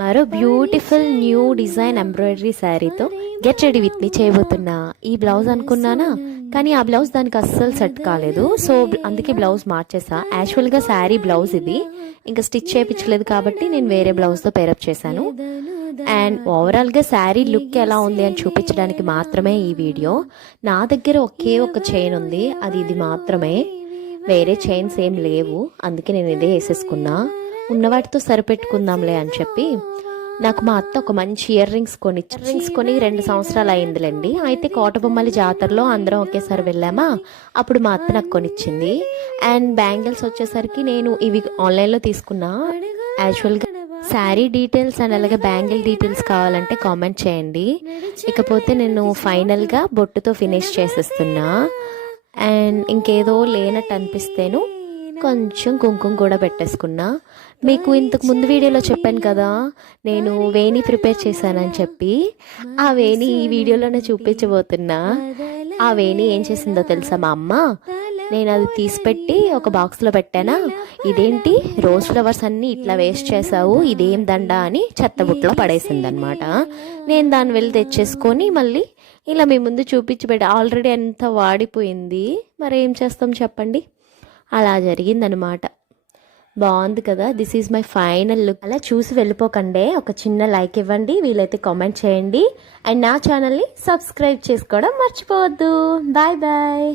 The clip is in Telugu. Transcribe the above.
మరో బ్యూటిఫుల్ న్యూ డిజైన్ ఎంబ్రాయిడరీ శారీతో గెట్ రెడీ విత్ మీ చేయబోతున్నా. ఈ బ్లౌజ్ అనుకున్నానా, కానీ ఆ బ్లౌజ్ దానికి అస్సలు సెట్ కాలేదు. సో అందుకే బ్లౌజ్ మార్చేసా. యాక్చువల్గా శారీ బ్లౌజ్ ఇది, ఇంకా స్టిచ్ చేయించలేదు కాబట్టి నేను వేరే బ్లౌజ్తో పేరప్ చేశాను. అండ్ ఓవరాల్గా శారీ లుక్ ఎలా ఉంది అని చూపించడానికి మాత్రమే ఈ వీడియో. నా దగ్గర ఒకే ఒక చైన్ ఉంది, అది ఇది మాత్రమే, వేరే చైన్స్ ఏం లేవు. అందుకే నేను ఇదే వేసేసుకున్నా. ఉన్న వాటితో సరిపెట్టుకుందాంలే అని చెప్పి నాకు మా అత్త ఒక మంచి ఇయర్ రింగ్స్ కొని 2 సంవత్సరాలు అయిందిలేండి. అయితే కోటబొమ్మలి జాతరలో అందరం ఒకేసారి వెళ్ళామా, అప్పుడు మా అత్త నాకు కొనిచ్చింది. అండ్ బ్యాంగిల్స్ వచ్చేసరికి నేను ఇవి ఆన్లైన్లో తీసుకున్నా. యాక్చువల్గా శారీ డీటెయిల్స్ అండ్ అలాగే బ్యాంగిల్ డీటెయిల్స్ కావాలంటే కామెంట్ చేయండి. ఇకపోతే నేను ఫైనల్గా బొట్టుతో ఫినిష్ చేసేస్తున్నా. అండ్ ఇంకేదో లేనట్టు అనిపిస్తేను కొంచెం కుంకుమ కూడా పెట్టేసుకున్నా. మీకు ఇంతకు ముందు వీడియోలో చెప్పాను కదా నేను వేణి ప్రిపేర్ చేశానని చెప్పి, ఆ వేణి ఈ వీడియోలోనే చూపించబోతున్నా. ఆ వేణి ఏం చేసిందో తెలుసా మా అమ్మ, నేను అది తీసిపెట్టి ఒక బాక్స్లో పెట్టానా, ఇదేంటి రోజ్ ఫ్లవర్స్ అన్నీ ఇట్లా వేస్ట్ చేసావు, ఇదేం దండ అని చెత్తబుట్టలో పడేసింది అనమాట. నేను దాన్ని వెళ్ళి తెచ్చేసుకొని మళ్ళీ ఇలా మీ ముందు చూపించి పెట్టా. ఆల్రెడీ ఎంత వాడిపోయింది, మరి ఏం చేస్తాం చెప్పండి, అలా జరిగిందనమాట. బాగుంది కదా. This is my final look. అలా చూసి వెళ్ళిపోకండి, ఒక చిన్న లైక్ ఇవ్వండి, వీలైతే కామెంట్ చేయండి. అండ్ నా ఛానల్ని సబ్స్క్రైబ్ చేసుకోవడం మర్చిపోవద్దు. Bye bye.